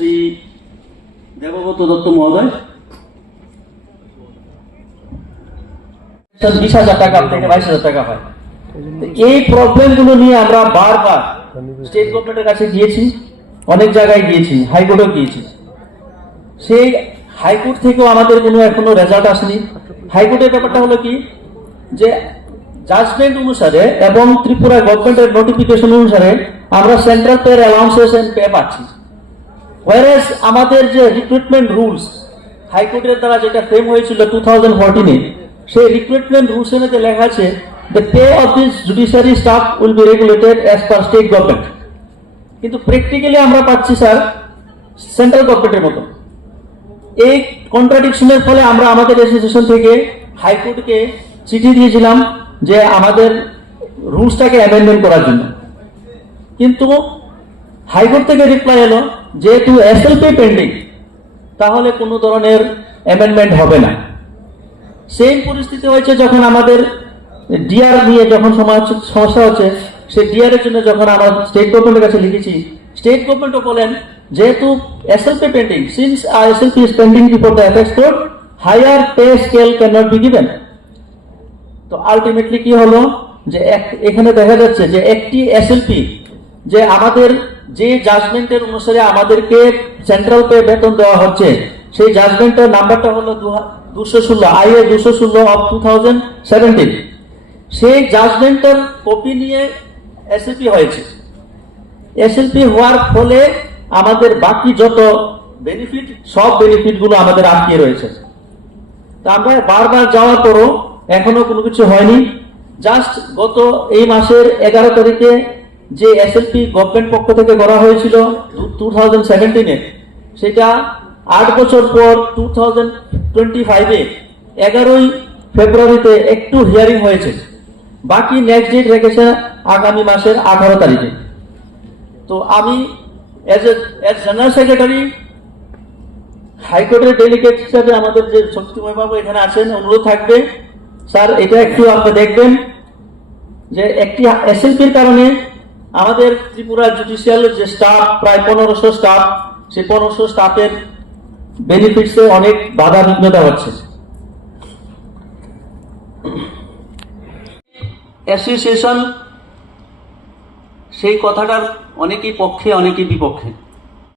শ্রী দেবব্রত দত্ত মহোদয়। বিশ হাজার টাকা থেকে বাইশ হাজার টাকা হয়। এই নিয়ে আমরা বারবার স্টেট গভর্নমেন্টের কাছে গিয়েছি, অনেক জায়গায় গিয়েছি, হাইকোর্টেও গিয়েছি। সেই হাইকোর্ট থেকেও আমাদের কোনো এখনও রেজাল্ট আসেনি। হাইকোর্টের ব্যাপারটা হলো কি? যে জাজমেন্ট অনুসারে এবং ত্রিপুরা গভর্নমেন্টের নোটিফিকেশন অনুসারে আমরা central payer allowances and pay পাচ্ছি। ওয়ারেস আমাদের যে রিক্রুটমেন্ট রুলস হাইকোর্টের দ্বারা যেটা ফ্রেম হয়েছিল টু থাউজেন্ড ফোরটিনে সেই রিক্রুটমেন্ট রুলস মধ্যে লেখা আছে the pay of this judiciary staff will be regulated as per state government কিন্তু প্র্যাকটিক্যালি আমরা পাচ্ছি, স্যার সেন্ট্রাল গভর্নমেন্টের মতো। এই কন্ট্রাডিকশনের ফলে আমরা আমাদের অ্যাসোসিয়েশন থেকে হাইকোর্টকে চিঠি দিয়েছিলাম যে আমাদের রুলসটাকে অ্যামেন্ডমেন্ট করার জন্য। কিন্তু হাইকোর্ট থেকে রিপ্লাই এলো যেহেতু এসএলপি পেন্ডিং তাহলে কোনো ধরনের অ্যামেন্ডমেন্ট হবে না। সেম পরিস্থিতি হয়েছে যখন আমাদের ডিআর নিয়ে যখন সমা- সমস্যা হচ্ছে, সেই ডিআর এর জন্য যখন আমরা স্টেট গভর্নমেন্টের কাছে লিখেছি স্টেট গভর্নমেন্টও বলেন, যেহেতু SLP pending since our SLP is pending before the apex court higher pay scale can not be given তো আলটিমেটলি কি হলো? যে এখানে দেখা যাচ্ছে যে একটি এসএলপি যে আমাদের যে জাজমেন্টের অনুসারে আমাদেরকে সেন্ট্রাল পে বেতন দেওয়া হচ্ছে, সেই জাজমেন্টের নাম্বারটা হলো দুশো ষোলো আই এ দুশো ষোলো অফ টু থাউজেন্ড সেভেন্টিন সেই জাজমেন্টের কপি নিয়ে এসএলপি হয়েছে। এসএলপি হওয়ার ফলে আমাদের বাকি যত বেনিফিট সব বেনিফিটগুলো আমাদের আটকে রয়েছে। তা আমরা বারবার যাওয়ার পরও এখনও কোনো কিছু হয়নি। জাস্ট গত এই মাসের এগারো তারিখে যে এসএলপি গভর্নমেন্ট পক্ষ থেকে করা হয়েছিল টু থাউজেন্ড সেভেন্টিনে সেটা আট বছর পর টু থাউজেন্ড টোয়েন্টি ফাইভে এগারোই ফেব্রুয়ারিতে একটু হিয়ারিং হয়েছে। বাকি নেক্সট ডেট রেখেছে আগামী মাসের আঠারো তারিখে। তো আমি এজ এজ জেনারেল সেক্রেটারি হাইকোর্টের ডেলিগেট হিসাবে আমাদের যে শক্তিময় বাবু এখানে আছেন, অনুরোধ থাকবে। স্যার, এটা একটু আপনি দেখবেন যে একটি এসএলপির কারণে আমাদের ত্রিপুরা জুডিশিয়াল যে স্টাফ প্রায় পনেরোশো স্টাফ সেই পনেরোশো স্টাফের বেনিফিটসে অনেক বাধা বিঘ্নতা হচ্ছে। অ্যাসোসিয়েশন সেই কথাটার অনেকেই পক্ষে, অনেকেই বিপক্ষে।